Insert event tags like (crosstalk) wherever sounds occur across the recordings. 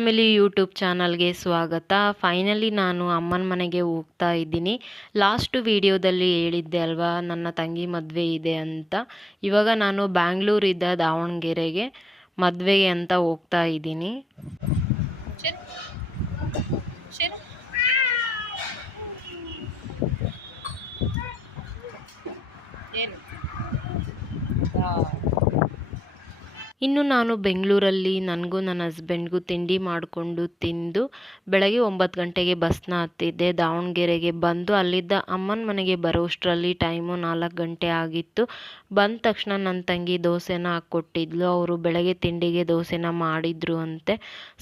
Family YouTube ಚಾನಲ್ಗೆ ಸ್ವಾಗತ. Finally ನಾನು ಅಮ್ಮನ ಮನೆಗೆ ಹೋಗ್ತಾ ಇದ್ದೀನಿ. ಲಾಸ್ಟ್ ವಿಡಿಯೋದಲ್ಲಿ ಹೇಳಿದ್ದೆ ಅಲ್ವಾ, ನನ್ನ ತಂಗಿ ಮದುವೆ ಇದೆ ಅಂತ. ಇವಾಗ ನಾನು ಬ್ಯಾಂಗ್ಳೂರಿದ್ದ ದಾವಣಗೆರೆಗೆ ಮದುವೆಗೆ ಅಂತ ಹೋಗ್ತಾ ಇದ್ದೀನಿ. ಇನ್ನು ನಾನು ಬೆಂಗಳೂರಲ್ಲಿ ನನಗೂ ನನ್ನ ಹಸ್ಬೆಂಡ್ಗೂ ತಿಂಡಿ ಮಾಡಿಕೊಂಡು ತಿಂದು ಬೆಳಗ್ಗೆ ಒಂಬತ್ತು ಗಂಟೆಗೆ ಬಸ್ನ ಹತ್ತಿದ್ದೆ. ದಾವಣಗೆರೆಗೆ ಬಂದು ಅಲ್ಲಿದ್ದ ಅಮ್ಮನ ಮನೆಗೆ ಬರೋಷ್ಟರಲ್ಲಿ ಟೈಮು ನಾಲ್ಕು ಗಂಟೆ ಆಗಿತ್ತು. ಬಂದ ತಕ್ಷಣ ನನ್ನ ತಂಗಿ ದೋಸೆನ ಹಾಕ್ಕೊಟ್ಟಿದ್ಲು. ಅವರು ಬೆಳಗ್ಗೆ ತಿಂಡಿಗೆ ದೋಸೆನ ಮಾಡಿದ್ರು ಅಂತೆ.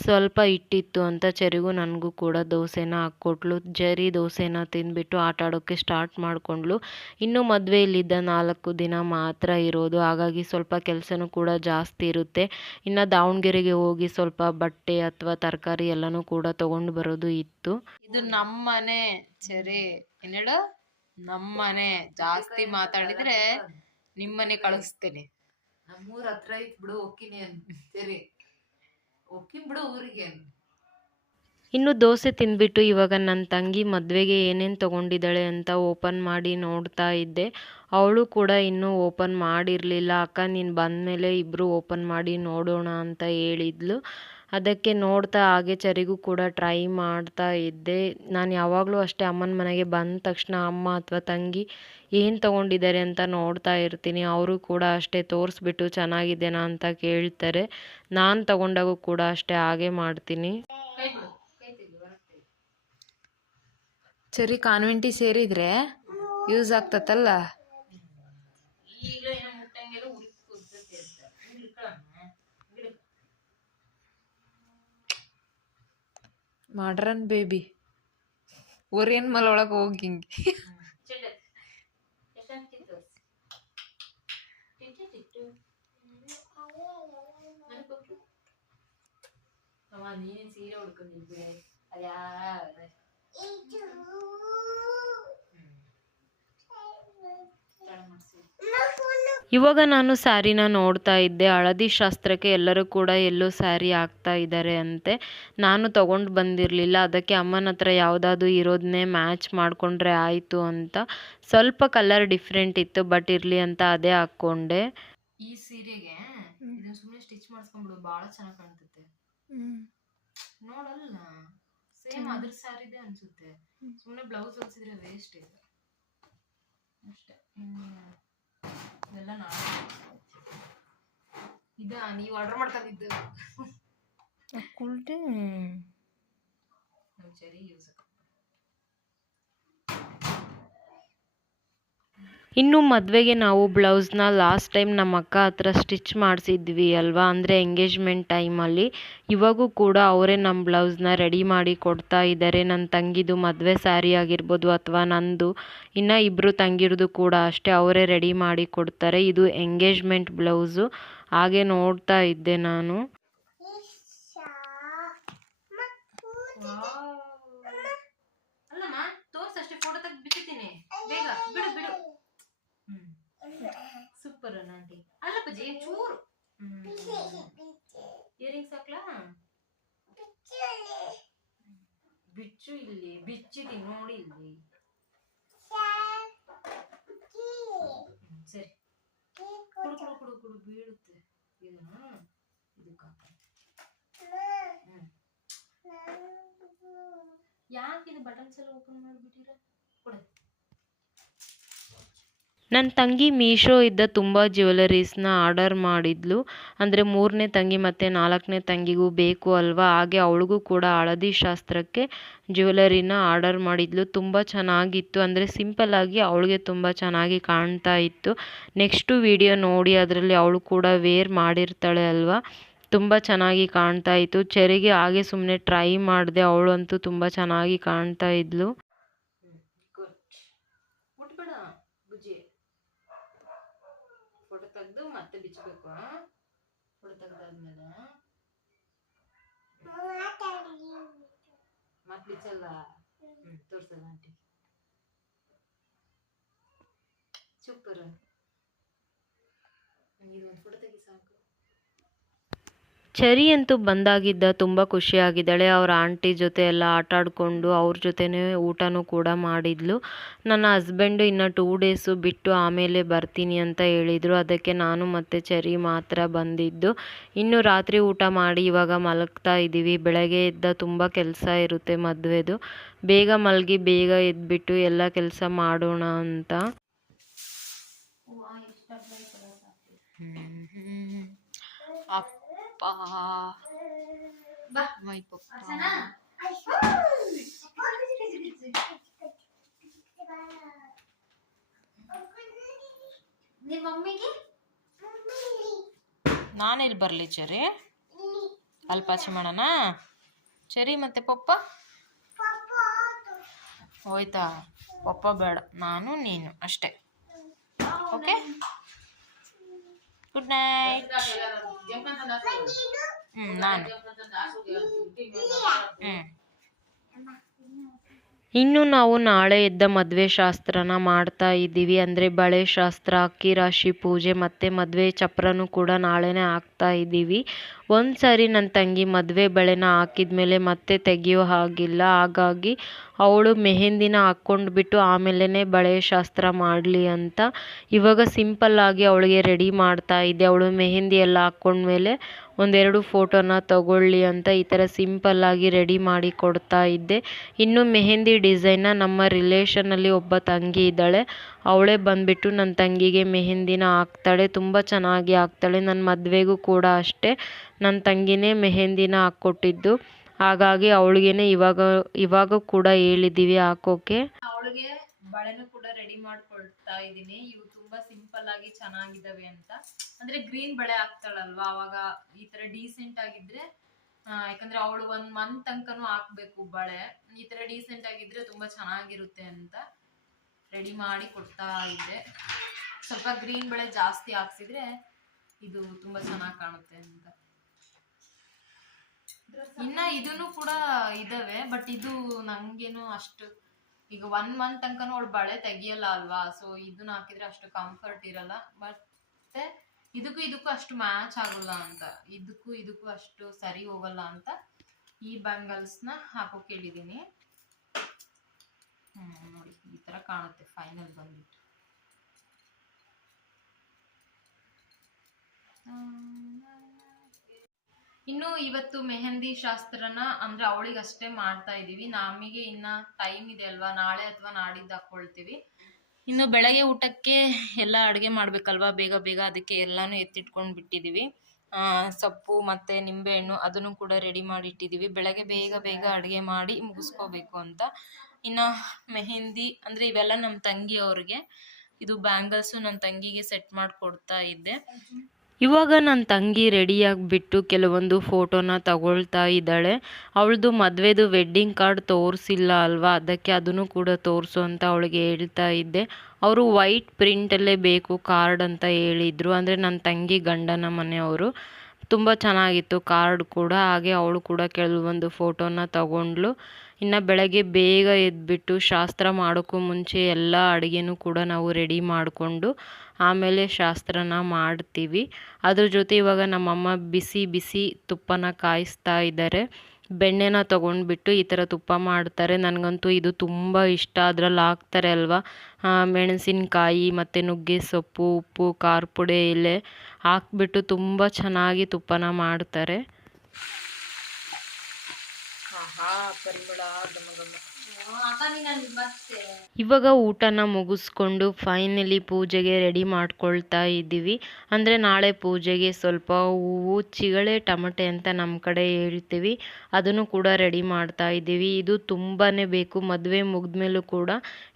ಸ್ವಲ್ಪ ಇಟ್ಟಿತ್ತು ಅಂತ ಚೆರಿಗೂ ನನಗೂ ಕೂಡ ದೋಸೆನ ಹಾಕ್ಕೊಟ್ಲು. ಜರಿ ದೋಸೆನ ತಿಂದ್ಬಿಟ್ಟು ಆಟ ಆಡೋಕ್ಕೆ ಸ್ಟಾರ್ಟ್ ಮಾಡಿಕೊಂಡ್ಲು ಇನ್ನು ಮದುವೆಯಲ್ಲಿದ್ದ ನಾಲ್ಕು ದಿನ ಮಾತ್ರ ಇರೋದು. ಹಾಗಾಗಿ ಸ್ವಲ್ಪ ಕೆಲಸನೂ ಕೂಡ ಜಾಸ್ತಿ ಇರುತ್ತೆ. ಇನ್ನು ದಾವಣಗೆರೆಗೆ ಹೋಗಿ ಸ್ವಲ್ಪ ಬಟ್ಟೆ ಅಥವಾ ತರಕಾರಿ ಎಲ್ಲನೂ ಕೂಡ ತಗೊಂಡು ಬರೋದು ಇತ್ತು. ಇದು ನಮ್ಮನೆ, ಚರಿ ಏನೇಳು ನಮ್ಮನೆ. ಜಾಸ್ತಿ ಮಾತಾಡಿದ್ರೆ ನಿಮ್ಮನೆ ಕಳಿಸ್ತೇನೆ. ನಮ್ಮೂರ್ ಹತ್ರ ಐತ್ ಬಿಡು ಹೋಗ್ತೀನಿ ಅಂತೀರಿ ಸರಿ ಹೋಗ್ತೀನಿ ಬಿಡು ಊರಿಗೆ ಇನ್ನು ದೋಸೆ ತಿಂದ್ಬಿಟ್ಟು ಇವಾಗ ನನ್ನ ತಂಗಿ ಮದುವೆಗೆ ಏನೇನು ತೊಗೊಂಡಿದ್ದಾಳೆ ಅಂತ ಓಪನ್ ಮಾಡಿ ನೋಡ್ತಾ ಇದ್ದೆ. ಅವಳು ಕೂಡ ಇನ್ನೂ ಓಪನ್ ಮಾಡಿರಲಿಲ್ಲ. ಅಕ್ಕ ನೀನು ಬಂದಮೇಲೆ ಇಬ್ಬರು ಓಪನ್ ಮಾಡಿ ನೋಡೋಣ ಅಂತ ಹೇಳಿದ್ಲು. ಅದಕ್ಕೆ ನೋಡ್ತಾ ಹಾಗೆ ಚರಿಗೂ ಕೂಡ ಟ್ರೈ ಮಾಡ್ತಾ ಇದ್ದೆ. ನಾನು ಯಾವಾಗಲೂ ಅಷ್ಟೇ ಅಮ್ಮನ ಮನೆಗೆ ಬಂದ ತಕ್ಷಣ ಅಮ್ಮ ಅಥವಾ ತಂಗಿ ಏನು ತೊಗೊಂಡಿದ್ದಾರೆ ಅಂತ ನೋಡ್ತಾ ಇರ್ತೀನಿ. ಅವರು ಕೂಡ ಅಷ್ಟೇ ತೋರಿಸ್ಬಿಟ್ಟು ಚೆನ್ನಾಗಿದ್ದೇನಾ ಅಂತ ಕೇಳ್ತಾರೆ. ನಾನು ತಗೊಂಡಾಗೂ ಕೂಡ ಅಷ್ಟೇ ಹಾಗೆ ಮಾಡ್ತೀನಿ. ಚರಿ, ಕಾನ್ವೆಂಟಿ ಸೇರಿದರೆ ಯೂಸ್ ಆಗ್ತತಲ್ಲ ಮಾಡ್ರನ್ ಬೇಬಿ ಒರಿಯನ್ ಮಲ್ ಒಳಗೆ ಹೋಗಿ ಹಿಂಗೆ ನೀನ್ ಸೀರೆ ಉಡ್ಕೊಂಡಿದ್ದೆ ಇವಾಗ ನಾನು ಸ್ಯಾರಿನ ನೋಡ್ತಾ ಇದ್ದೆ. ಹಳದಿ ಶಾಸ್ತ್ರಕ್ಕೆ ಎಲ್ಲರೂ ಕೂಡ ಎಲ್ಲೋ ಸ್ಯಾರಿ ಹಾಕ್ತಾ ಇದ್ದಾರೆ ಅಂತೆ. ನಾನು ತಗೊಂಡು ಬಂದಿರಲಿಲ್ಲ. ಅದಕ್ಕೆ ಅಮ್ಮನ ಹತ್ರ ಯಾವುದಾದ್ರು ಇರೋದನ್ನೇ ಮ್ಯಾಚ್ ಮಾಡಿಕೊಂಡ್ರೆ ಆಯಿತು ಅಂತ. ಸ್ವಲ್ಪ ಕಲರ್ ಡಿಫ್ರೆಂಟ್ ಇತ್ತು ಬಟ್ ಇರಲಿ ಅಂತ ಅದೇ ಹಾಕ್ಕೊಂಡೆ. ಈ ಸೀರೆಗೆ ಇದನ್ನ ಸುಮ್ಮನೆ ಸ್ಟಿಚ್ ಮಾಡಿಸ್ಕೊಂಡ್ಬಿಡು ಭಾಳ ಚೆನ್ನಾಗಿ ಕಾಣ್ತೈತೆ. ನೋಡಲ್ಲ ಸೇಮ್ ಅದ್ರ ಸ್ಯಾರಿದೆ ಅನ್ಸುತ್ತೆ. ಸುಮ್ಮನೆ ಬ್ಲೌಸ್ ಹೊಲಿಸಿದ್ರೆ ವೇಸ್ಟ್ ಇದೆ. ಅಷ್ಟೇ. ಇವೆಲ್ಲ ನಾಳೆ ಇದ ನೀವು ಆರ್ಡರ್ ಮಾಡ್ಕೊಂಡಿದ್ದು. ನಮ್ಮ ಸರಿ ಯೂಸ್ ಇನ್ನು ಮದುವೆಗೆ ನಾವು ಬ್ಲೌಸ್ನ ಲಾಸ್ಟ್ ಟೈಮ್ ನಮ್ಮ ಅಕ್ಕ ಹತ್ರ ಸ್ಟಿಚ್ ಮಾಡಿಸಿದ್ವಿ ಅಲ್ವಾ? ಅಂದರೆ ಎಂಗೇಜ್ಮೆಂಟ್ ಟೈಮಲ್ಲಿ ಇವಾಗೂ ಕೂಡ ಅವರೇ ನಮ್ಮ ಬ್ಲೌಸ್ನ ರೆಡಿ ಮಾಡಿ ಕೊಡ್ತಾ ಇದ್ದಾರೆ ನನ್ನ ತಂಗಿದು ಮದುವೆ ಸ್ಯಾರಿ ಆಗಿರ್ಬೋದು ಅಥವಾ ನಂದು. ಇನ್ನು ಇಬ್ಬರು ತಂಗಿರದು ಕೂಡ ಅಷ್ಟೇ ಅವರೇ ರೆಡಿ ಮಾಡಿ ಕೊಡ್ತಾರೆ. ಇದು ಎಂಗೇಜ್ಮೆಂಟ್ ಬ್ಲೌಸು. ಹಾಗೆ ನೋಡ್ತಾ ಇದ್ದೆ ನಾನು ಅಲ್ಲಮ್ಮ ತೋರ್ಸ್ ಅಷ್ಟೇ ಫೋಟೋ ತೆಗೆದು ಬಿಟ್ಟಿದ್ದೀನಿ ಬೇಗ ಬಿಡು ಬಿಡು ಹ್ಮ್ ಸೂಪರ್ ಆಂಟಿ ಅಲ್ಲ ಚೂರು. ಇಯರಿಂಗ್ಸ್ ಹಾಕ್ಲಾ? ಬಿಚ್ಚು ಇಲ್ಲಿ. ಬಿಚ್ಚಿದಿ ನೋಡಿ ಇಲ್ಲಿ. ಸರಿ. ಕುಡು ಕುಡು. ಕುಡು ಕುಡು ಬೀಳುತ್ತೆ. ಇದನ್ನ ಇದಕ್ಕೆ ಹಾಕು. ಯಾಕೆ ಇದು ಬಟನ್ಸ್ ಎಲ್ಲ ಓಪನ್ ಮಾಡಿಬಿಟ್ಟಿರ? ಕೊಡು. ನನ್ನ ತಂಗಿ ಮೀಶೋ ಇದ್ದ ತುಂಬ ಜ್ಯುವೆಲರೀಸ್ನ ಆರ್ಡರ್ ಮಾಡಿದ್ಲು. ಅಂದರೆ ಮೂರನೇ ತಂಗಿ ಮತ್ತು ನಾಲ್ಕನೇ ತಂಗಿಗೂ ಬೇಕು ಅಲ್ವಾ? ಹಾಗೆ ಅವಳಿಗೂ ಕೂಡ ಹಳದಿ ಶಾಸ್ತ್ರಕ್ಕೆ ಜ್ಯುವೆಲರಿನ ಆರ್ಡರ್ ಮಾಡಿದ್ಲು. ತುಂಬ ಚೆನ್ನಾಗಿತ್ತು. ಅಂದರೆ ಸಿಂಪಲ್ಲಾಗಿ ಅವಳಿಗೆ ತುಂಬ ಚೆನ್ನಾಗಿ ಕಾಣ್ತಾ ಇತ್ತು. ನೆಕ್ಸ್ಟು ವಿಡಿಯೋ ನೋಡಿ ಅದರಲ್ಲಿ ಅವಳು ಕೂಡ ವೇರ್ ಮಾಡಿರ್ತಾಳೆ ಅಲ್ವಾ? ತುಂಬ ಚೆನ್ನಾಗಿ ಕಾಣ್ತಾ ಇತ್ತು. ಚೆರಿಗೆ ಹಾಗೆ ಸುಮ್ಮನೆ ಟ್ರೈ ಮಾಡಿದೆ. ಅವಳಂತೂ ತುಂಬ ಚೆನ್ನಾಗಿ ಕಾಣ್ತಾ ಇದ್ಲು ಗುಡ್ ಮುಟ್ಬೇಡ ಬುಜ್ಜಿ ಫೋಟೋ ತೆಗೆದು ಮತ್ತೆ ಬಿಚ್ಚಬೇಕು ಹುಳು ತೆಗ್ದಾದ್ಮೇಲೆ. ಮತ್ತೆ ಬಿಚ್ಚಲ್ಲ? ಹ್ಮ್, ತೋರ್ಸಲ್ಲ ಆಂಟಿ. ಸೂಪರ್. ಇದೊಂದು ಫೋಟೋ ತೆಗಿ ಸಾಕು. ಚರಿ ಅಂತೂ ಬಂದಾಗಿದ್ದ, ತುಂಬ ಖುಷಿಯಾಗಿದ್ದಾಳೆ. ಅವರ ಆಂಟಿ ಜೊತೆ ಎಲ್ಲ ಆಟ ಆಡಿಕೊಂಡು ಅವ್ರ ಜೊತೆನೇ ಊಟನೂ ಕೂಡ ಮಾಡಿದ್ಲು. ನನ್ನ ಹಸ್ಬೆಂಡು ಇನ್ನು ಟೂ ಡೇಸು ಬಿಟ್ಟು ಆಮೇಲೆ ಬರ್ತೀನಿ ಅಂತ ಹೇಳಿದರು. ಅದಕ್ಕೆ ನಾನು ಮತ್ತು ಚರಿ ಮಾತ್ರ ಬಂದಿದ್ದು. ಇನ್ನು ರಾತ್ರಿ ಊಟ ಮಾಡಿ ಇವಾಗ ಮಲಗ್ತಾ ಇದ್ದೀವಿ. ಬೆಳಗ್ಗೆ ಎದ್ದ ತುಂಬ ಕೆಲಸ ಇರುತ್ತೆ ಮದುವೆದು. ಬೇಗ ಮಲಗಿ, ಬೇಗ ಎದ್ಬಿಟ್ಟು ಎಲ್ಲ ಕೆಲಸ ಮಾಡೋಣ ಅಂತ. ಅಪ್ಪ ಮೈ papa. ನಿಮ್ಮ ಮಮ್ಮಿಗೆ ಇಲ್ಲಿ ಬರಲಿ ಚರಿ ಅಲ್ಪಾಚಿ ಮಾಡೋಣ? ಚರಿ ಮತ್ತೆ ಪಪ್ಪ? ಹೋಯ್ತಾ. ಪಪ್ಪ ಬೇಡ ನಾನು ನೀನು ಅಷ್ಟೇ. ಓಕೆ? ಗುಡ್ ನೈಟ್ ಹ್ಞೂ ನಾನು. ಹ್ಞೂ ಇನ್ನು ನಾವು ನಾಳೆ ಎದ್ದ ಮದುವೆ ಶಾಸ್ತ್ರನ ಮಾಡ್ತಾ ಇದ್ದೀವಿ. ಅಂದರೆ ಬಳೆ ಶಾಸ್ತ್ರ, ಅಕ್ಕಿ ರಾಶಿ ಪೂಜೆ ಮತ್ತು ಮದುವೆ ಚಪ್ರನೂ ಕೂಡ ನಾಳೆನೇ ಹಾಕ್ತಾ ಇದ್ದೀವಿ. ಒಂದು ಸಾರಿ ನನ್ನ ತಂಗಿ ಮದುವೆ ಬಳೆನ ಹಾಕಿದ ಮೇಲೆ ಮತ್ತೆ ತೆಗೆಯೋ ಹಾಗಿಲ್ಲ. ಹಾಗಾಗಿ ಅವಳು ಮೆಹಂದಿನ ಹಾಕ್ಕೊಂಡ್ಬಿಟ್ಟು ಆಮೇಲೆ ಬಳೆ ಶಾಸ್ತ್ರ ಮಾಡಲಿ ಅಂತ ಇವಾಗ ಸಿಂಪಲ್ಲಾಗಿ ಅವಳಿಗೆ ರೆಡಿ ಮಾಡ್ತಾ ಇದ್ದೆ. ಅವಳು ಮೆಹೆಂದಿ ಎಲ್ಲ ಹಾಕ್ಕೊಂಡ್ಮೇಲೆ ಒಂದೆರಡು ಫೋಟೋನ ತಗೊಳ್ಳಿ ಅಂತ ಈ ಥರ ಸಿಂಪಲ್ಲಾಗಿ ರೆಡಿ ಮಾಡಿ ಕೊಡ್ತಾ ಇದ್ದೆ. ಇನ್ನು ಮೆಹೆಂದಿ ಡಿಸೈನ್ನ ನಮ್ಮ ರಿಲೇಷನಲ್ಲಿ ಒಬ್ಬ ತಂಗಿ ಇದ್ದಾಳೆ. ಅವಳೇ ಬಂದುಬಿಟ್ಟು ನನ್ನ ತಂಗಿಗೆ ಮೆಹೆಂದಿನ ಹಾಕ್ತಾಳೆ. ತುಂಬ ಚೆನ್ನಾಗಿ ಹಾಕ್ತಾಳೆ. ನನ್ನ ಮದುವೆಗೂ ಕೂಡ ಅಷ್ಟೇ. ನನ್ನ ತಂಗಿನೇ ಮೆಹೆಂದಿನ ಹಾಕ್ಕೊಟ್ಟಿದ್ದು. ಹಾಗಾಗಿ ಅವಳಿಗೇನೆ ಇವಾಗ ಇವಾಗ ಕೂಡ ಹೇಳಿದ್ದೀವಿ ಹಾಕೋಕೆ. ಅವಳಿಗೆ ಬಳೆನೂ ಕೂಡ ರೆಡಿ ಮಾಡ್ಕೊಳ್ತಾ ಇದ್ದೀನಿ. ಇವು ತುಂಬಾ ಸಿಂಪಲ್ ಆಗಿ ಚೆನ್ನಾಗಿದ್ದಾವೆ ಅಂತ. ಅಂದ್ರೆ ಗ್ರೀನ್ ಬಳೆ ಹಾಕ್ತಾಳಲ್ವಾ, ಅವಾಗ ಈ ತರ ಡೀಸೆಂಟ್ ಆಗಿದ್ರೆ ಯಾಕಂದ್ರೆ ಅವಳು ಒಂದ್ ಮಂತ್ ತನಕನೂ ಹಾಕ್ಬೇಕು ಬಳೆ. ಈ ತರ ಡೀಸೆಂಟ್ ಆಗಿದ್ರೆ ತುಂಬಾ ಚೆನ್ನಾಗಿರುತ್ತೆ ಅಂತ ರೆಡಿ ಮಾಡಿ ಕೊಡ್ತಾ ಇದ್ದೆ. ಸ್ವಲ್ಪ ಗ್ರೀನ್ ಬಳೆ ಜಾಸ್ತಿ ಹಾಕ್ಸಿದ್ರೆ ಇದು ತುಂಬಾ ಚೆನ್ನಾಗಿ ಕಾಣುತ್ತೆ ಅಂತ. ಇನ್ನ ಇದನ್ನು ಕೂಡ ಇದಾವೆ ಬಟ್ ಇದು ನಂಗೇನು ಅಷ್ಟು ಈಗ ಒನ್ ಮಂತ್ ತನಕನೂ ಅವಳು ಬಳೆ ತೆಗಿಯಲ್ಲ ಅಲ್ವಾ? ಸೊ ಇದನ್ನ ಹಾಕಿದ್ರೆ ಅಷ್ಟು ಕಂಫರ್ಟ್ ಇರಲ್ಲ. ಮತ್ತೆ ಇದಕ್ಕೂ ಇದಕ್ಕೂ ಅಷ್ಟು ಮ್ಯಾಚ್ ಆಗೋಲ್ಲ ಅಂತ. ಇದಕ್ಕೂ ಇದಕ್ಕೂ ಅಷ್ಟು ಸರಿ ಹೋಗಲ್ಲ ಅಂತ ಈ ಬ್ಯಾಂಗಲ್ಸ್ನ ಹಾಕೋಕೆ ಹೇಳಿದ್ದೀನಿ ನೋಡಿ, ಈ ತರ ಕಾಣುತ್ತೆ ಫೈನಲ್ ಬಂದ್ಬಿಟ್ಟು. ಇನ್ನು ಇವತ್ತು ಮೆಹಂದಿ ಶಾಸ್ತ್ರನ ಅಂದ್ರೆ ಅವಳಿಗೆ ಅಷ್ಟೇ ಮಾಡ್ತಾ ಇದೀವಿ. ನಮಗೆ ಇನ್ನ ಟೈಮ್ ಇದೆ ಅಲ್ವಾ? ನಾಳೆ ಅಥವಾ ನಾಡಿದ್ದು ಹಾಕೊಳ್ತೀವಿ. ಇನ್ನು ಬೆಳಗ್ಗೆ ಊಟಕ್ಕೆ ಎಲ್ಲ ಅಡುಗೆ ಮಾಡ್ಬೇಕಲ್ವಾ? ಬೇಗ ಬೇಗ ಅದಕ್ಕೆ ಎಲ್ಲಾನು ಎತ್ತಿಟ್ಕೊಂಡು ಆ, ಸೊಪ್ಪು ಮತ್ತು ನಿಂಬೆಹಣ್ಣು ಅದನ್ನು ಕೂಡ ರೆಡಿ ಮಾಡಿ ಇಟ್ಟಿದ್ದೀವಿ ಬೆಳಗ್ಗೆ ಬೇಗ ಬೇಗ ಅಡುಗೆ ಮಾಡಿ ಮುಗಿಸ್ಕೋಬೇಕು ಅಂತ. ಇನ್ನು ಮೆಹಂದಿ ಅಂದರೆ ಇವೆಲ್ಲ ನಮ್ಮ ತಂಗಿಯವ್ರಿಗೆ. ಇದು ಬ್ಯಾಂಗಲ್ಸು ನನ್ನ ತಂಗಿಗೆ ಸೆಟ್ ಮಾಡಿ ಕೊಡ್ತಾ ಇದ್ದೆ. ಇವಾಗ ನನ್ನ ತಂಗಿ ರೆಡಿಯಾಗಿಬಿಟ್ಟು ಕೆಲವೊಂದು ಫೋಟೋನ ತಗೊಳ್ತಾ ಇದ್ದಾಳೆ. ಅವಳದು ಮದುವೆದು ವೆಡ್ಡಿಂಗ್ ಕಾರ್ಡ್ ತೋರಿಸಿಲ್ಲ ಅಲ್ವಾ? ಅದಕ್ಕೆ ಅದನ್ನು ಕೂಡ ತೋರಿಸು ಅಂತ ಅವಳಿಗೆ ಹೇಳ್ತಾ ಇದ್ದೆ. ಅವರು ವೈಟ್ ಪ್ರಿಂಟಲ್ಲೇ ಬೇಕು ಕಾರ್ಡ್ ಅಂತ ಹೇಳಿದರು. ಅಂದರೆ ನನ್ನ ತಂಗಿ ಗಂಡನ ಮನೆಯವರು. ತುಂಬ ಚೆನ್ನಾಗಿತ್ತು ಕಾರ್ಡ್ ಕೂಡ. ಹಾಗೆ ಅವಳು ಕೂಡ ಕೆಲವೊಂದು ಫೋಟೋನ ತಗೊಂಡ್ಳು. ಇನ್ನು ಬೆಳಗ್ಗೆ ಬೇಗ ಎದ್ಬಿಟ್ಟು ಶಾಸ್ತ್ರ ಮಾಡೋಕ್ಕೂ ಮುಂಚೆ ಎಲ್ಲ ಅಡುಗೆನೂ ಕೂಡ ನಾವು ರೆಡಿ ಮಾಡಿಕೊಂಡು ಆಮೇಲೆ ಶಾಸ್ತ್ರನ ಮಾಡ್ತೀವಿ. ಅದ್ರ ಜೊತೆ ಇವಾಗ ನಮ್ಮಮ್ಮ ಬಿಸಿ ಬಿಸಿ ತುಪ್ಪನ ಕಾಯಿಸ್ತಾ ಇದ್ದಾರೆ. ಬೆಣ್ಣೆನ ತೊಗೊಂಡ್ಬಿಟ್ಟು ಈ ಥರ ತುಪ್ಪ ಮಾಡ್ತಾರೆ. ನನಗಂತೂ ಇದು ತುಂಬ ಇಷ್ಟ. ಅದರಲ್ಲಿ ಹಾಕ್ತಾರೆ ಅಲ್ವಾ? ಮೆಣಸಿನಕಾಯಿ ಮೆಣಸಿನ್ಕಾಯಿ ಮತ್ತು ನುಗ್ಗೆ ಸೊಪ್ಪು, ಉಪ್ಪು ಖಾರ ಪುಡಿ ಎಲೆ ಹಾಕ್ಬಿಟ್ಟು ತುಂಬ ಚೆನ್ನಾಗಿ ತುಪ್ಪನ ಮಾಡ್ತಾರೆ ಪರಿಮಳ ಘಮ ಘಮ ಅಕ್ಕ ನೀನು ಅಲ್ಲಿ ಮತ್ತೆ ಇವಾಗ ಊಟನ ಮುಗಿಸ್ಕೊಂಡು ಫೈನಲಿ ಪೂಜೆಗೆ ರೆಡಿ ಮಾಡ್ಕೊಳ್ತಾ ಇದ್ದೀವಿ. ಅಂದರೆ ನಾಳೆ ಪೂಜೆಗೆ ಸ್ವಲ್ಪ ಹೂವು ಚಿಗಳೆ ಟಮಟೆ ಅಂತ ನಮ್ಮ ಕಡೆ ಹೇಳ್ತೀವಿ. ಅದನ್ನು ಕೂಡ ರೆಡಿ ಮಾಡ್ತಾ ಇದ್ದೀವಿ. ಇದು ತುಂಬಾ ಬೇಕು. ಮದುವೆ ಮುಗಿದ್ಮೇಲೂ ಕೂಡ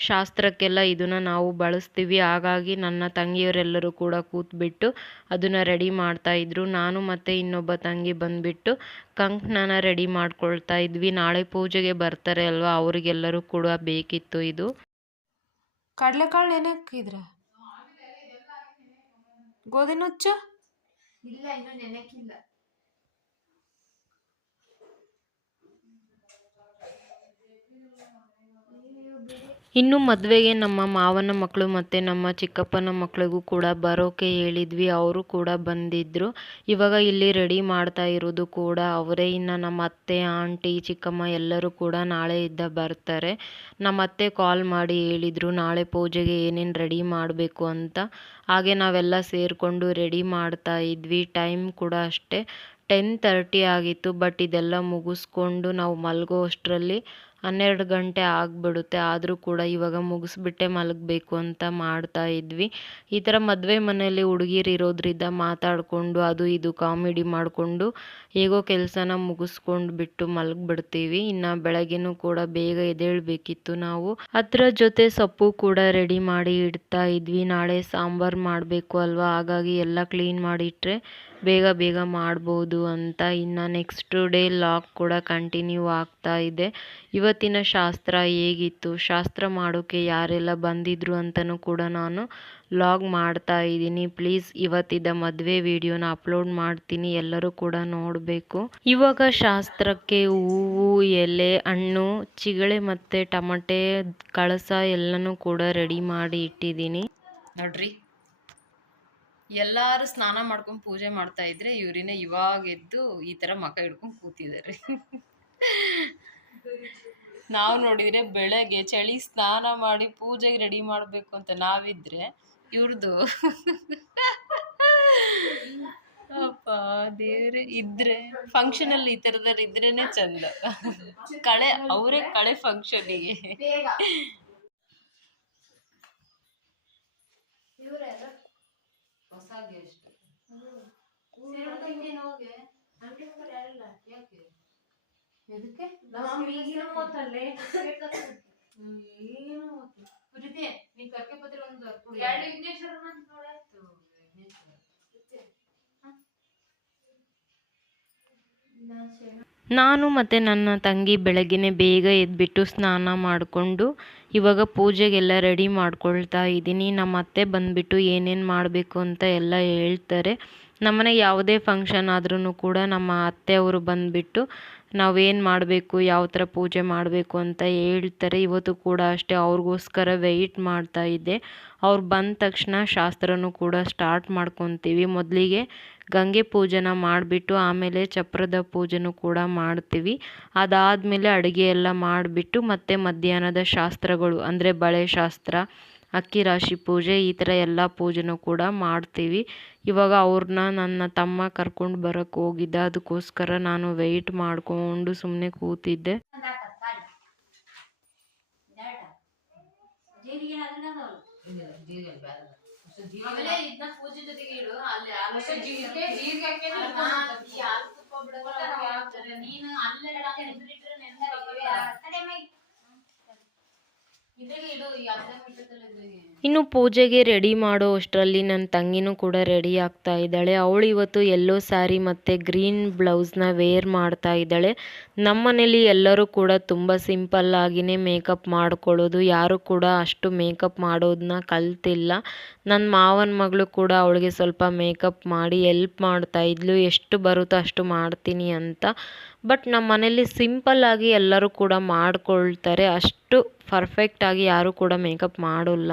ಶಾಸ್ತ್ರಕ್ಕೆಲ್ಲ ಇದನ್ನು ನಾವು ಬಳಸ್ತೀವಿ. ಹಾಗಾಗಿ ನನ್ನ ತಂಗಿಯವರೆಲ್ಲರೂ ಕೂಡ ಕೂತ್ಬಿಟ್ಟು ಅದನ್ನು ರೆಡಿ ಮಾಡ್ತಾ ಇದ್ರು. ನಾನು ಮತ್ತು ಇನ್ನೊಬ್ಬ ತಂಗಿ ಬಂದುಬಿಟ್ಟು ಕಂಕಣನ ರೆಡಿ ಮಾಡ್ಕೊಳ್ತಾ ಇದ್ವಿ. ನಾಳೆ ಪೂಜೆಗೆ ಬರ್ತಾರೆ ಅಲ್ವಾ? ಅವರಿಗೆಲ್ಲರೂ ಕೂಡ ಬೇಕಿತ್ತು ಇದು. ಕಡಲೆಕಾಳು ನೆನೆಕಿದ್ರೆ ಗೋಧಿ ನುಚ್ಚು? ಇಲ್ಲ ಇನ್ನು ನೆನಕಿಲ್ಲ. ಇನ್ನು ಮದುವೆಗೆ ನಮ್ಮ ಮಾವನ ಮಕ್ಕಳು ಮತ್ತು ನಮ್ಮ ಚಿಕ್ಕಪ್ಪನ ಮಕ್ಕಳಿಗೂ ಕೂಡ ಬರೋಕೆ ಹೇಳಿದ್ವಿ. ಅವರು ಕೂಡ ಬಂದಿದ್ದರು ಇವಾಗ ಇಲ್ಲಿ ರೆಡಿ ಮಾಡ್ತಾ ಇರೋದು ಕೂಡ ಅವರೇ. ಇನ್ನು ನಮ್ಮ ಅತ್ತೆ, ಆಂಟಿ, ಚಿಕ್ಕಮ್ಮ ಎಲ್ಲರೂ ಕೂಡ ನಾಳೆಯಿಂದ ಬರ್ತಾರೆ. ನಮ್ಮ ಅತ್ತೆ ಕಾಲ್ ಮಾಡಿ ಹೇಳಿದರು, ನಾಳೆ ಪೂಜೆಗೆ ಏನೇನು ರೆಡಿ ಮಾಡಬೇಕು ಅಂತ. ಹಾಗೆ ನಾವೆಲ್ಲ ಸೇರಿಕೊಂಡು ರೆಡಿ ಮಾಡ್ತಾ ಇದ್ವಿ. ಟೈಮ್ ಕೂಡ ಅಷ್ಟೇ. ಟೆನ್ ತರ್ಟಿ ಆಗಿತ್ತು ಬಟ್ ಇದೆಲ್ಲ ಮುಗಿಸ್ಕೊಂಡು ನಾವು ಮಲಗೋ ಅಷ್ಟರಲ್ಲಿ ಹನ್ನೆರಡು ಗಂಟೆ ಆಗಿಬಿಡುತ್ತೆ, ಆದರೂ ಕೂಡ ಇವಾಗ ಮುಗಿಸ್ಬಿಟ್ಟೆ ಮಲಗಬೇಕು ಅಂತ ಮಾಡ್ತಾ ಇದ್ವಿ. ಈ ಥರ ಮದುವೆ ಮನೆಯಲ್ಲಿ ಹುಡುಗಿರು ಇರೋದ್ರಿಂದ ಮಾತಾಡಿಕೊಂಡು ಅದು ಇದು ಕಾಮಿಡಿ ಮಾಡಿಕೊಂಡು ಹೇಗೋ ಕೆಲಸನ ಮುಗಿಸ್ಕೊಂಡು ಬಿಟ್ಟು ಮಲಗಿಬಿಡ್ತೀವಿ. ಇನ್ನು ಬೆಳಗ್ಗೆನೂ ಕೂಡ ಬೇಗ ಎದ್ದೇಳಬೇಕಿತ್ತು ನಾವು. ಅದರ ಜೊತೆ ಸೊಪ್ಪು ಕೂಡ ರೆಡಿ ಮಾಡಿ ಇಡ್ತಾ ಇದ್ವಿ. ನಾಳೆ ಸಾಂಬಾರು ಮಾಡಬೇಕು ಅಲ್ವಾ? ಹಾಗಾಗಿ ಎಲ್ಲ ಕ್ಲೀನ್ ಮಾಡಿಟ್ರೆ ಬೇಗ ಬೇಗ ಮಾಡ್ಬೋದು ಅಂತ ಇನ್ನು ನೆಕ್ಸ್ಟ್ ಡೇ ಲಾಗ್ ಕೂಡ ಕಂಟಿನ್ಯೂ ಆಗ್ತಾ ಇದೆ. ಇವತ್ತಿನ ಶಾಸ್ತ್ರ ಹೇಗಿತ್ತು? ಶಾಸ್ತ್ರ ಮಾಡೋಕ್ಕೆ ಯಾರೆಲ್ಲ ಬಂದಿದ್ರು ಅಂತಲೂ ಕೂಡ ನಾನು ಲಾಗ್ ಮಾಡ್ತಾ ಇದ್ದೀನಿ. ಪ್ಲೀಸ್ ಇವತ್ತಿದ್ದ ಮದುವೆ ವಿಡಿಯೋನ ಅಪ್ಲೋಡ್ ಮಾಡ್ತೀನಿ. ಎಲ್ಲರೂ ಕೂಡ ನೋಡಬೇಕು. ಇವಾಗ ಶಾಸ್ತ್ರಕ್ಕೆ ಹೂವು, ಎಲೆ, ಹಣ್ಣು, ಚಿಗಳೆ ಮತ್ತು ಟಮಟೆ, ಕಳಸ ಎಲ್ಲನೂ ಕೂಡ ರೆಡಿ ಮಾಡಿ ಇಟ್ಟಿದ್ದೀನಿ. ನೋಡ್ರಿ. ಎಲ್ಲಾರು ಸ್ನಾನ ಮಾಡ್ಕೊಂಡು ಪೂಜೆ ಮಾಡ್ತಾ ಇದ್ರೆ ಇವ್ರಿನ ಇವಾಗ ಎದ್ದು ಈ ತರ ಮಕ ಹಿಡ್ಕೊಂಡು ಕೂತಿದ್ದಾರೆ. ನಾವು ನೋಡಿದ್ರೆ ಬೆಳಗ್ಗೆ ಚಳಿ ಸ್ನಾನ ಮಾಡಿ ಪೂಜೆಗೆ ರೆಡಿ ಮಾಡಬೇಕು ಅಂತ ನಾವಿದ್ರೆ ಇವ್ರದ್ದು ಅಪ್ಪ ದೇವ್ರೆ, ಇದ್ರೆ ಫಂಕ್ಷನ್ ಅಲ್ಲಿ ಈ ಥರದವ್ರು ಇದ್ರೇನೆ ಚಂದ. ಕಳೆ, ಅವರೇ ಕಳೆ ಫಂಕ್ಷನಿಗೆ ಹೊಸ ಗೆಸ್ಟ್ ಎದಕ್ಕೆ? (laughs) ಪ್ರೀತಿ ನೀ ಕರ್ಕೆ ಪತ್ರ ಒಂದು ಎರಡು ಹ್ಮ್, ವಿಘ್ನೇಶ್ವರ. ನಾನು ಮತ್ತು ನನ್ನ ತಂಗಿ ಬೆಳಗ್ಗೆ ಬೇಗ ಎದ್ಬಿಟ್ಟು ಸ್ನಾನ ಮಾಡಿಕೊಂಡು ಇವಾಗ ಪೂಜೆಗೆಲ್ಲ ರೆಡಿ ಮಾಡ್ಕೊಳ್ತಾ ಇದ್ದೀನಿ. ನಮ್ಮ ಅತ್ತೆ ಬಂದುಬಿಟ್ಟು ಏನೇನು ಮಾಡಬೇಕು ಅಂತ ಎಲ್ಲ ಹೇಳ್ತಾರೆ. ನಮ್ಮನೆ ಯಾವುದೇ ಫಂಕ್ಷನ್ ಆದ್ರೂ ಕೂಡ ನಮ್ಮ ಅತ್ತೆಯವರು ಬಂದುಬಿಟ್ಟು ನಾವೇನು ಮಾಡಬೇಕು, ಯಾವ ಥರ ಪೂಜೆ ಮಾಡಬೇಕು ಅಂತ ಹೇಳ್ತಾರೆ. ಇವತ್ತು ಕೂಡ ಅಷ್ಟೇ ಅವ್ರಿಗೋಸ್ಕರ ವೆಯ್ಟ್ ಮಾಡ್ತಾ ಇದ್ದೆ. ಅವ್ರು ಬಂದ ತಕ್ಷಣ ಶಾಸ್ತ್ರನೂ ಕೂಡ ಸ್ಟಾರ್ಟ್ ಮಾಡ್ಕೊತೀವಿ. ಮೊದಲಿಗೆ ಗಂಗೆ ಪೂಜೆನ ಮಾಡಿಬಿಟ್ಟು ಆಮೇಲೆ ಚಪ್ರದ ಪೂಜೆನೂ ಕೂಡ ಮಾಡ್ತೀವಿ. ಅದಾದಮೇಲೆ ಅಡುಗೆ ಎಲ್ಲ ಮಾಡಿಬಿಟ್ಟು ಮತ್ತೆ ಮಧ್ಯಾಹ್ನದ ಶಾಸ್ತ್ರಗಳು ಅಂದರೆ ಬಳೆ ಶಾಸ್ತ್ರ ಅಕ್ಕಿ ರಾಶಿ ಪೂಜೆ ಈ ಥರ ಎಲ್ಲ ಪೂಜೆನೂ ಕೂಡ ಮಾಡ್ತೀವಿ. ಇವಾಗ ಅವ್ರನ್ನ ನನ್ನ ತಮ್ಮ ಕರ್ಕೊಂಡು ಬರೋಕ್ಕೆ ಹೋಗಿದ್ದೆ ಅದಕ್ಕೋಸ್ಕರ ನಾನು ವೆಯ್ಟ್ ಮಾಡಿಕೊಂಡು ಸುಮ್ಮನೆ ಕೂತಿದ್ದೆ. ಜೀರಿಗೆ ಬೇಡ. ಇದ್ನ ಇದನ್ನ ಪೂಜೆ ಜೊತೆಗೆ ಇಡು ಅಲ್ಲಿ ಆಮೇಲೆ ಜೀರಿಗೆ- ಜೀರಿಗೆ ಹಾಕಿದ್ರೆ ಹಾಲು ತುಪ್ಪ ಬಿಡೋದು. ನೀನು ಅಲ್ಲೇ ಇದ್ರೆ ನೆನ್ಪಾಗ್ತವೆ. ಇದ್ರಾಗೆ ಇಡು ಈ ಅರ್ಧ ಮೀಟರ್ದಲ್ಲಿ ಇದ್ರಾಗೆ ಇನ್ನು ಪೂಜೆಗೆ ರೆಡಿ ಮಾಡೋ ಅಷ್ಟರಲ್ಲಿ ನನ್ನ ತಂಗಿನೂ ಕೂಡ ರೆಡಿ ಆಗ್ತಾ ಇದ್ದಾಳೆ. ಅವಳು ಇವತ್ತು ಯೆಲ್ಲೋ ಸ್ಯಾರಿ ಮತ್ತು ಗ್ರೀನ್ ಬ್ಲೌಸ್ನ ವೇರ್ ಮಾಡ್ತಾ ಇದ್ದಾಳೆ. ನಮ್ಮನೇಲಿ ಎಲ್ಲರೂ ಕೂಡ ತುಂಬ ಸಿಂಪಲ್ಲಾಗಿಯೇ ಮೇಕಪ್ ಮಾಡ್ಕೊಳ್ಳೋದು. ಯಾರು ಕೂಡ ಅಷ್ಟು ಮೇಕಪ್ ಮಾಡೋದನ್ನ ಕಲ್ತಿಲ್ಲ. ನನ್ನ ಮಾವನ ಮಗಳು ಕೂಡ ಅವಳಿಗೆ ಸ್ವಲ್ಪ ಮೇಕಪ್ ಮಾಡಿ ಎಲ್ಪ್ ಮಾಡ್ತಾ ಇದ್ಲು. ಎಷ್ಟು ಬರುತ್ತೋ ಅಷ್ಟು ಮಾಡ್ತೀನಿ ಅಂತ. ಬಟ್ ನಮ್ಮ ಮನೇಲಿ ಸಿಂಪಲ್ಲಾಗಿ ಎಲ್ಲರೂ ಕೂಡ ಮಾಡ್ಕೊಳ್ತಾರೆ. ಅಷ್ಟು ಪರ್ಫೆಕ್ಟಾಗಿ ಯಾರೂ ಕೂಡ ಮೇಕಪ್ ಮಾಡೋಲ್ಲ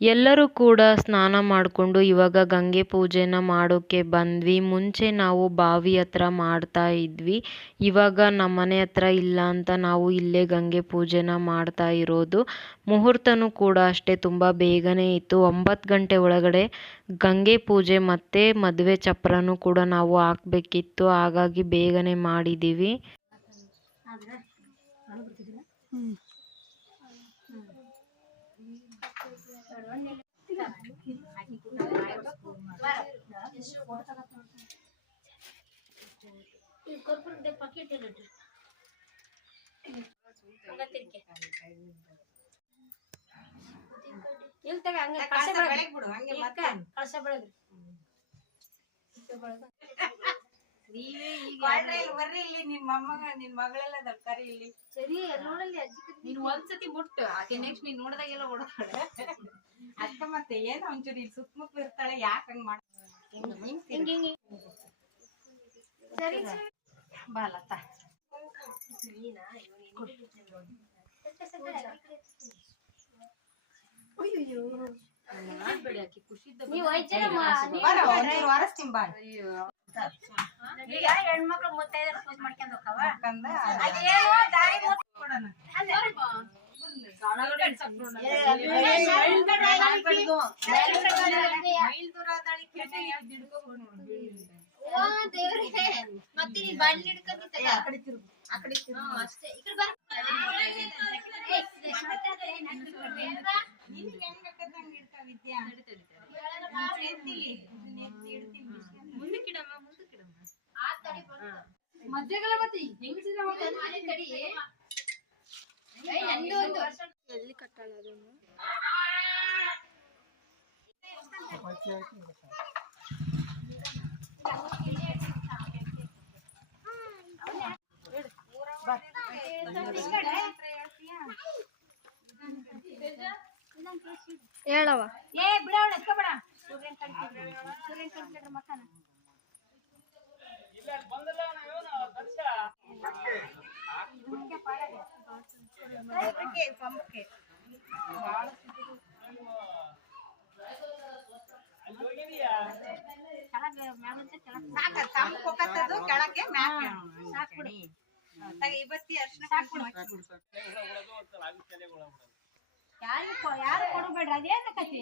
ಎಲ್ಲರೂ ಕೂಡ ಸ್ನಾನ ಮಾಡಿಕೊಂಡು ಇವಾಗ ಗಂಗೆ ಪೂಜೆನ ಮಾಡೋಕ್ಕೆ ಬಂದ್ವಿ. ಮುಂಚೆ ನಾವು ಬಾವಿ ಹತ್ರ ಮಾಡ್ತಾ ಇದ್ವಿ. ಇವಾಗ ನಮ್ಮ ಮನೆ ಹತ್ರ ಇಲ್ಲ ಅಂತ ನಾವು ಇಲ್ಲೇ ಗಂಗೆ ಪೂಜೆನ ಮಾಡ್ತಾ ಇರೋದು. ಮುಹೂರ್ತನೂ ಕೂಡ ಅಷ್ಟೇ ತುಂಬ ಬೇಗನೆ ಇತ್ತು. ಒಂಬತ್ತು ಗಂಟೆ ಒಳಗಡೆ ಗಂಗೆ ಪೂಜೆ ಮತ್ತು ಮದುವೆ ಚಪ್ರನೂ ಕೂಡ ನಾವು ಹಾಕ್ಬೇಕಿತ್ತು. ಹಾಗಾಗಿ ಬೇಗನೆ ಮಾಡಿದ್ದೀವಿ. ಬರ್ರಿ ಇಲ್ಲಿ ನಿನ್ ಮೊಮ್ಮಗ ನಿನ್ ಮಗಳೆಲ್ಲ ಕರಿ ಇಲ್ಲಿ ನೀನ್ ಒಂದ್ಸತಿ ಮುಟ್ಟು, ಆಕೆ ನೆಕ್ಸ್ಟ್ ನೀನ್ ನೋಡಿದಾಗೆಲ್ಲ ಓಡಾಡ ಅಕ್ಕ ಮತ್ತೆ ಏನ್ ಒಂಚೂರು ಇಲ್ಲಿ ಸುತ್ತಮುತ್ತ ಇರ್ತಾಳೆ ಯಾಕ ಹಂಗ ಮಾಡ ಬಾಲತ್ತ ಹೆಣ್ಮಕ್ಳು ಮುತ್ತೈದೆಯರು ಪೂಜೆ ಮಾಡ್ಕೊಂಡ್ ಹೋಗ್ತಾವ ಮುತ್ತ ಅಷ್ಟೇ ಈ ಕಡೆ ಬರ ನಿನ್ಗೆ ಹೆಂಗ್ ಬೇಕಂದ್ ಹಂಗ್ ಇಡ್ತಾವ್ ವಿದ್ಯಾ ಮುಂದಕ್ಕಿಡಮ್ಮ ಮುಂದಕ್ಕಿಡಮ್ಮ ಆ ತಡಿ ಮದ್ವೆಗಳ ಮತ್ತೆ ಅದೇ ತಡಿ ಏಯ್ ಕಟ್ಟಲ್ಲ ಅದನ್ನು? ಹೇಳವ ಏ ಬಿಡವಳ ಎತ್ಕೋಬೇಡ. ಸೂರ್ಯನ್ ಕಡಿತಿದ್ರು ಸೂರ್ಯನ್ ಕಡಿತಿದ್ರು ಮಕ್ಕನ ಸಾಕ ತಂಪ್ ಹೋಗತ್ತದು ಕೆಳಗೆ ಮ್ಯಾಕ್ ಸಾಕ್ಬಿಡಿ ತಗ ಇವತ್ತಿ ಅರ್ಶಿನ ಹಾಕ್ಬಿಡು ಯಾರು ಯಾರು ಕೊಡಬೇಡ್ರಿ ಅದೇನ ಕತಿ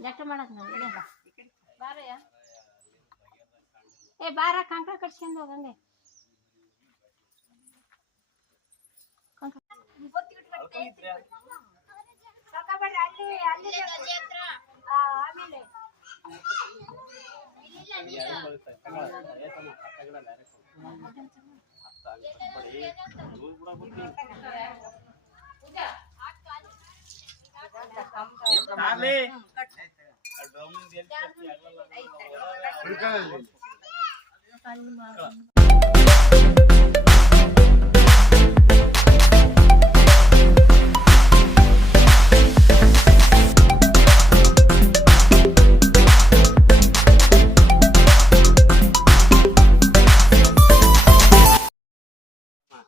ಲೆಕ್ಕ ಮಾಡಕ್ ನಾವು ಇಲ್ಲ ಬಾರಯ್ಯ. ಏ ಬಾರ ಕಂಕಳ ಕಟ್ಸ್ಕೊಂಡ್ ಹೋಗಂಗೆ ಅಲ್ಲಿ ಅಲ್ಲಿ ಆ, ಆಮೇಲೆ. ಅದೇ ಅಲ್ಲಿಗೆ ಹಾಕು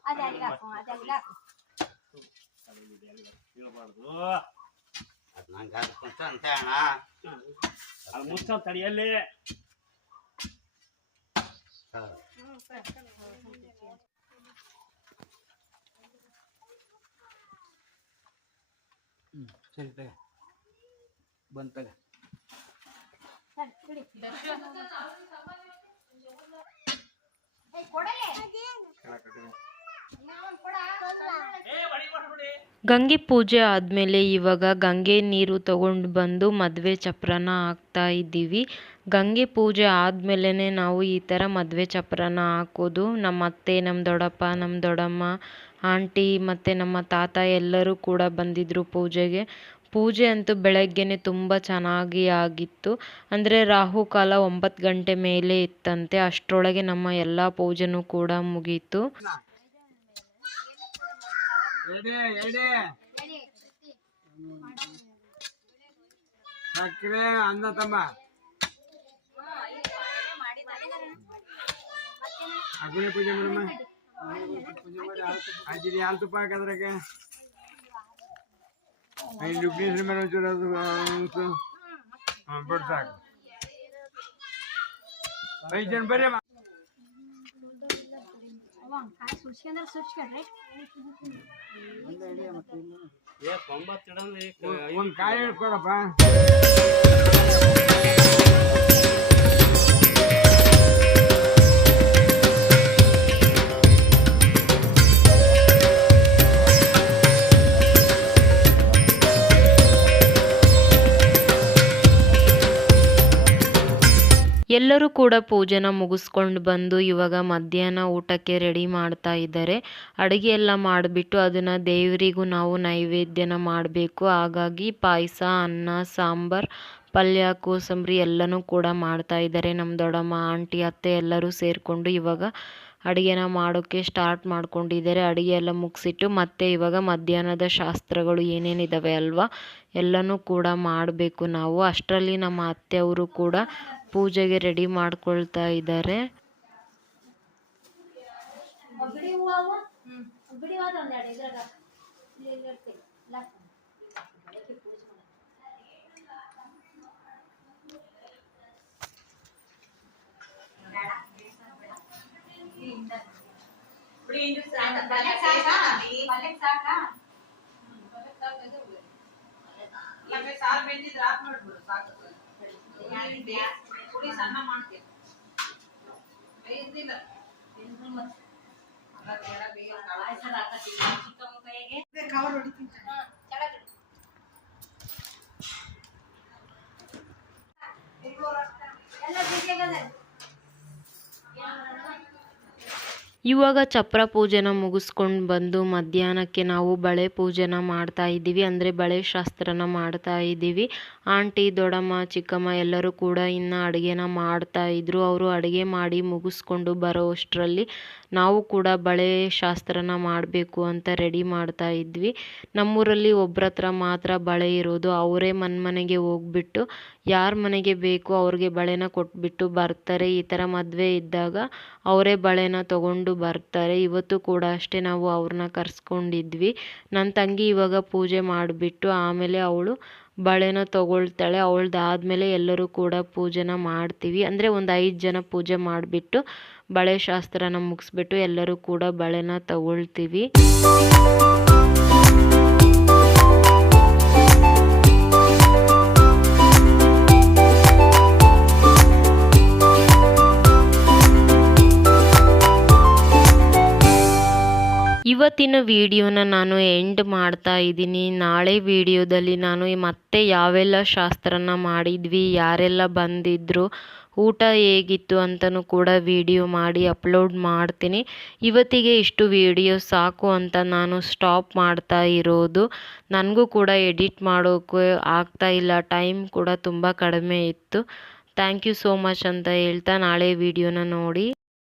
ಅದೇ ಅಲ್ಲಿಗೆ ಹಾಕು ಅದ್ ನಂಗೆ ಅದು ಕುಂತ ಅಂತ ಅಣ್ಣ ಅದು ಮುಚ್ಚ ತಡಿಯಲ್ಲಿ ಸರಿ ತಗ. ಬಂದ್ ತಗ. ಸರಿ, ಬಿಡಿ. ಏ, ಕೊಡಲೇ? ಇನ್ನೊಂದ್ ಕೊಡ ಗಂಗೆ ಪೂಜೆ ಆದಮೇಲೆ ಇವಾಗ ಗಂಗೆ ನೀರು ತಗೊಂಡು ಬಂದು ಮದುವೆ ಚಪ್ರನ ಹಾಕ್ತಾ ಇದ್ದೀವಿ. ಗಂಗೆ ಪೂಜೆ ಆದಮೇಲೆ ನಾವು ಈ ಥರ ಮದುವೆ ಚಪ್ರನ ಹಾಕೋದು. ನಮ್ಮ ಅತ್ತೆ, ನಮ್ಮ ದೊಡ್ಡಪ್ಪ, ನಮ್ಮ ದೊಡ್ಡಮ್ಮ, ಆಂಟಿ ಮತ್ತು ನಮ್ಮ ತಾತ ಎಲ್ಲರೂ ಕೂಡ ಬಂದಿದ್ದರು ಪೂಜೆಗೆ. ಪೂಜೆ ಅಂತೂ ಬೆಳಗ್ಗೆನೆ ತುಂಬ ಚೆನ್ನಾಗಿ ಆಗಿತ್ತು. ಅಂದರೆ ರಾಹುಕಾಲ ಒಂಬತ್ತು ಗಂಟೆ ಮೇಲೆ ಇತ್ತಂತೆ. ಅಷ್ಟರೊಳಗೆ ನಮ್ಮ ಎಲ್ಲ ಪೂಜೆನೂ ಕೂಡ ಮುಗೀತು. ಎಡೆ ಎಡೆ ಸಕ್ಕರೆ ಅನ್ನ ತಮ್ಮ ಅಗ್ನಿ ಪೂಜೆ ಮಾಡಮ್ಮ ಅಜ್ಜಿರಿ ಹಾಲು ತುಪ್ಪ ಹಾಕದ್ರಾಗ ಐದು ರುಬ್ಬಿಸ್ರಿ ಮೇಲೆ ಒಂಚೂರು ಅದು ಅನ್ಸು ಹಾಂ ಬಿಡು ಸಾಕು ಐದು ಜನ ಬರ್ರಿ ಇಡಂದ್ರೆ ಒಂದು ಕಾಯಿ ಹೇಳ್ಕೊಡಪ್ಪ ಎಲ್ಲರೂ ಕೂಡ ಪೂಜೆನ ಮುಗಿಸ್ಕೊಂಡು ಬಂದು ಇವಾಗ ಮಧ್ಯಾಹ್ನ ಊಟಕ್ಕೆ ರೆಡಿ ಮಾಡ್ತಾ ಇದ್ದಾರೆ. ಅಡುಗೆ ಎಲ್ಲ ಮಾಡಿಬಿಟ್ಟು ಅದನ್ನು ದೇವರಿಗೂ ನಾವು ನೈವೇದ್ಯನ ಮಾಡಬೇಕು. ಹಾಗಾಗಿ ಪಾಯಸ, ಅನ್ನ, ಸಾಂಬಾರು, ಪಲ್ಯ, ಕೋಸಂಬರಿ ಎಲ್ಲನೂ ಕೂಡ ಮಾಡ್ತಾ ಇದ್ದಾರೆ. ನಮ್ಮ ದೊಡ್ಡಮ್ಮ, ಆಂಟಿ, ಅತ್ತೆ ಎಲ್ಲರೂ ಸೇರಿಕೊಂಡು ಇವಾಗ ಅಡುಗೆನ ಮಾಡೋಕ್ಕೆ ಸ್ಟಾರ್ಟ್ ಮಾಡ್ಕೊಂಡಿದ್ದಾರೆ. ಅಡುಗೆ ಎಲ್ಲ ಮುಗಿಸಿಟ್ಟು ಮತ್ತೆ ಇವಾಗ ಮಧ್ಯಾಹ್ನದ ಶಾಸ್ತ್ರಗಳು ಏನೇನಿದ್ದಾವೆ ಅಲ್ವಾ ಎಲ್ಲನೂ ಕೂಡ ಮಾಡಬೇಕು ನಾವು. ಅಷ್ಟರಲ್ಲಿ ನಮ್ಮ ಅತ್ತೆಯವರು ಕೂಡ ಪೂಜೆಗೆ ರೆಡಿ ಮಾಡ್ಕೊಳ್ತಾ ಇದ್ದಾರೆ. ಸಾರ್ ಬೆಂದಿದ್ರೆ ಆಫ್ ಮಾಡ್ಬಿಡು ಸಾಕು. ಪುಡಿ ಸಣ್ಣ ಮಾಡ್ತೀನಿ ಬೇಯ್ದಿಲ್ಲ ಕವರ್ ಹೊಡಿತೀನಿ ಇವಾಗ ಚಪ್ರ ಪೂಜೆನ ಮುಗಿಸ್ಕೊಂಡು ಬಂದು ಮಧ್ಯಾಹ್ನಕ್ಕೆ ನಾವು ಬಳೆ ಪೂಜೆನ ಮಾಡ್ತಾ ಇದ್ದೀವಿ. ಅಂದರೆ ಬಳೆ ಶಾಸ್ತ್ರನ ಮಾಡ್ತಾ ಇದ್ದೀವಿ. ಆಂಟಿ, ದೊಡ್ಡಮ್ಮ, ಚಿಕ್ಕಮ್ಮ ಎಲ್ಲರೂ ಕೂಡ ಇನ್ನು ಅಡುಗೆನ ಮಾಡ್ತಾ ಇದ್ರು. ಅವರು ಅಡುಗೆ ಮಾಡಿ ಮುಗಿಸ್ಕೊಂಡು ಬರೋ ಅಷ್ಟರಲ್ಲಿ ನಾವು ಕೂಡ ಬಳೆ ಶಾಸ್ತ್ರನ ಮಾಡಬೇಕು ಅಂತ ರೆಡಿ ಮಾಡ್ತಾ ಇದ್ವಿ. ನಮ್ಮೂರಲ್ಲಿ ಒಬ್ಬರತ್ರ ಮಾತ್ರ ಬಳೆ ಇರೋದು. ಅವರೇ ಮನ್ ಮನೆಗೆ ಹೋಗ್ಬಿಟ್ಟು ಯಾರ ಮನೆಗೆ ಬೇಕು ಅವ್ರಿಗೆ ಬಳೆನ ಕೊಟ್ಬಿಟ್ಟು ಬರ್ತಾರೆ. ಈ ಥರ ಮದುವೆ ಇದ್ದಾಗ ಅವರೇ ಬಳೆನ ತಗೊಂಡು ಬರ್ತಾರೆ. ಇವತ್ತು ಕೂಡ ಅಷ್ಟೇ ನಾವು ಅವ್ರನ್ನ ಕರ್ಸ್ಕೊಂಡಿದ್ವಿ. ನನ್ನ ತಂಗಿ ಇವಾಗ ಪೂಜೆ ಮಾಡಿಬಿಟ್ಟು ಆಮೇಲೆ ಅವಳು ಬಳೆನ ತಗೊಳ್ತಾಳೆ. ಅವಳ್ದಾದ್ಮೇಲೆ ಎಲ್ಲರೂ ಕೂಡ ಪೂಜೆನ ಮಾಡ್ತೀವಿ. ಅಂದರೆ ಒಂದು ಐದು ಜನ ಪೂಜೆ ಮಾಡಿಬಿಟ್ಟು ಬಳೆ ಶಾಸ್ತ್ರನ ಮುಗಿಸ್ಬಿಟ್ಟು ಎಲ್ಲರೂ ಕೂಡ ಬಳೆನ ತಗೊಳ್ತೀವಿ. ಇವತ್ತಿನ ವಿಡಿಯೋನ ನಾನು ಎಂಡ್ ಮಾಡ್ತಾ ಇದ್ದೀನಿ. ನಾಳೆ ವಿಡಿಯೋದಲ್ಲಿ ನಾನು ಮತ್ತೆ ಯಾವೆಲ್ಲ ಶಾಸ್ತ್ರನ ಮಾಡಿದ್ವಿ, ಯಾರೆಲ್ಲ ಬಂದಿದ್ರು, ಊಟ ಹೇಗಿತ್ತು ಅಂತಲೂ ಕೂಡ ವಿಡಿಯೋ ಮಾಡಿ ಅಪ್ಲೋಡ್ ಮಾಡ್ತೀನಿ. ಇವತ್ತಿಗೆ ಇಷ್ಟು ವಿಡಿಯೋ ಸಾಕು ಅಂತ ನಾನು ಸ್ಟಾಪ್ ಮಾಡ್ತಾ ಇರೋದು. ನನಗೂ ಕೂಡ ಎಡಿಟ್ ಮಾಡೋಕ್ಕೆ ಆಗ್ತಾ ಇಲ್ಲ, ಟೈಮ್ ಕೂಡ ತುಂಬ ಕಡಿಮೆ ಇತ್ತು. ಥ್ಯಾಂಕ್ ಯು ಸೋ ಮಚ್ ಅಂತ ಹೇಳ್ತಾ ನಾಳೆ ವಿಡಿಯೋನ ನೋಡಿ.